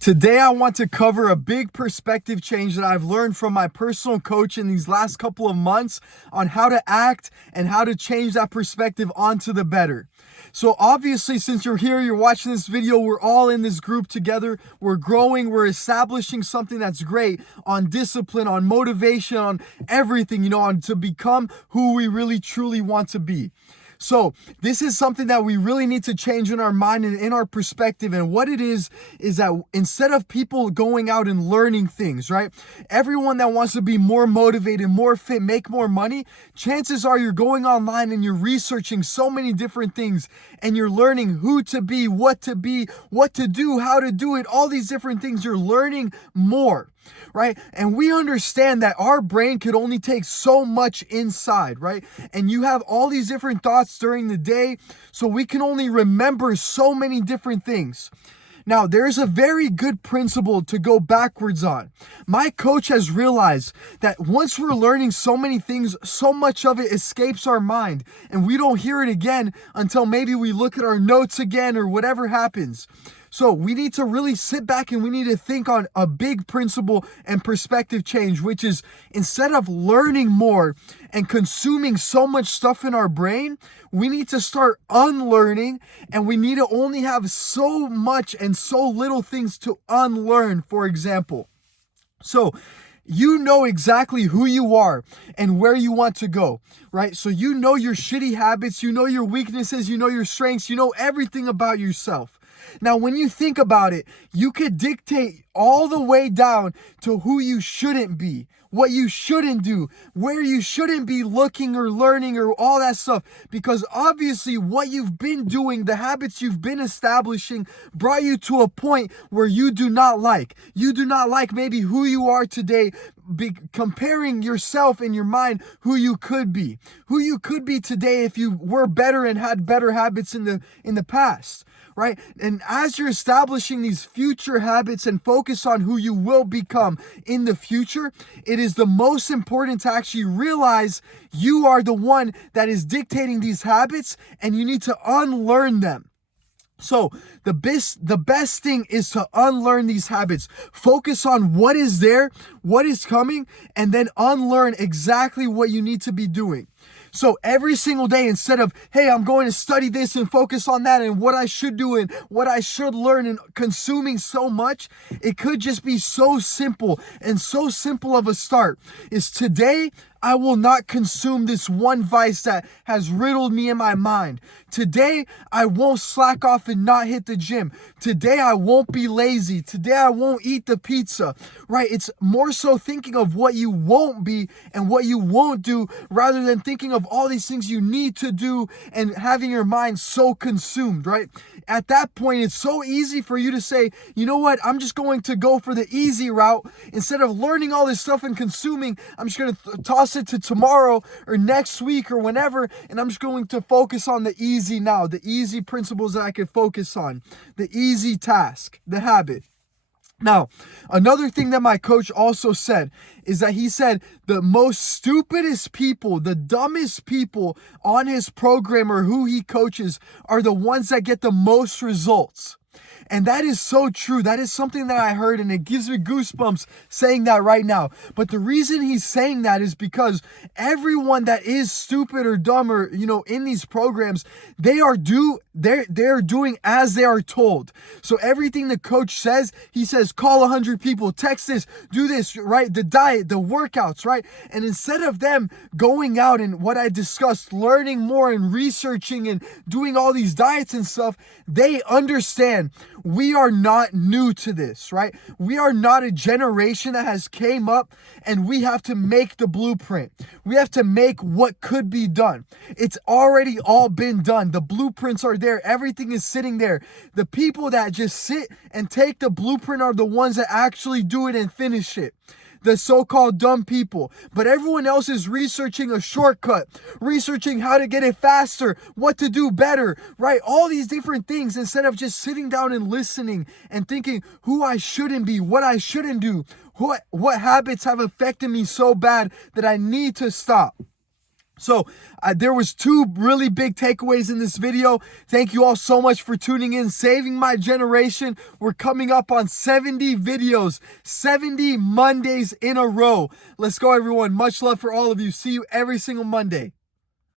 Today, I want to cover a big perspective change that I've learned from my personal coach in these last couple of months on how to act and how to change that perspective onto the better. So obviously, since you're here, you're watching this video, we're all in this group together. We're growing, we're establishing something that's great on discipline, on motivation, on everything, on to become who we really truly want to be. So this is something that we really need to change in our mind and in our perspective. And what it is that instead of people going out and learning things, right? Everyone that wants to be more motivated, more fit, make more money, chances are you're going online and you're researching so many different things and you're learning who to be, what to do, how to do it, all these different things. You're learning more. Right? And we understand that our brain could only take so much inside, right? And you have all these different thoughts during the day, so we can only remember so many different things. Now, there's a very good principle to go backwards on. My coach has realized that once we're learning so many things, so much of it escapes our mind, and we don't hear it again until maybe we look at our notes again or whatever happens. So we need to really sit back and we need to think on a big principle and perspective change, which is instead of learning more and consuming so much stuff in our brain, we need to start unlearning, and we need to only have so much and so little things to unlearn, for example. So you know exactly who you are and where you want to go, right? So you know your shitty habits, you know your weaknesses, you know your strengths, you know everything about yourself. Now, when you think about it, you could dictate all the way down to who you shouldn't be, what you shouldn't do, where you shouldn't be looking or learning or all that stuff. Because obviously what you've been doing, the habits you've been establishing brought you to a point where you do not like. You do not like maybe who you are today, comparing yourself in your mind who you could be. Who you could be today if you were better and had better habits in the past. Right? And as you're establishing these future habits and focus on who you will become in the future, it is the most important to actually realize you are the one that is dictating these habits and you need to unlearn them. So the best thing is to unlearn these habits. Focus on what is there, what is coming, and then unlearn exactly what you need to be doing. So every single day, instead of, hey, I'm going to study this and focus on that and what I should do and what I should learn and consuming so much, it could just be so simple and so simple of a start. Is today, I will not consume this one vice that has riddled me in my mind. Today, I won't slack off and not hit the gym. Today, I won't be lazy. Today, I won't eat the pizza, right? It's more so thinking of what you won't be and what you won't do rather than thinking of all these things you need to do and having your mind so consumed, right? At that point, it's so easy for you to say, you know what? I'm just going to go for the easy route. Instead of learning all this stuff and consuming, I'm just going to toss it to tomorrow or next week or whenever, and I'm just going to focus on the easy now, the easy principles that I could focus on, the easy task, the habit. Now, another thing that my coach also said is that he said the most stupidest people, the dumbest people on his program or who he coaches are the ones that get the most results. And that is so true. That is something that I heard, and it gives me goosebumps saying that right now. But the reason he's saying that is because everyone that is stupid or dumb or, in these programs, they're doing as they are told. So everything the coach says, he says, call 100 people, text this, do this, right? The diet, the workouts, right? And instead of them going out and what I discussed, learning more and researching and doing all these diets and stuff, they understand we are not new to this, right? We are not a generation that has came up and we have to make the blueprint. We have to make what could be done. It's already all been done. The blueprints are there. Everything is sitting there. The people that just sit and take the blueprint are the ones that actually do it and finish it. The so-called dumb people. But everyone else is researching a shortcut, researching how to get it faster, what to do better, right? All these different things instead of just sitting down and listening and thinking who I shouldn't be, what I shouldn't do, what habits have affected me so bad that I need to stop. So there was 2 really big takeaways in this video. Thank you all so much for tuning in, saving my generation. We're coming up on 70 videos, 70 Mondays in a row. Let's go, everyone. Much love for all of you. See you every single Monday.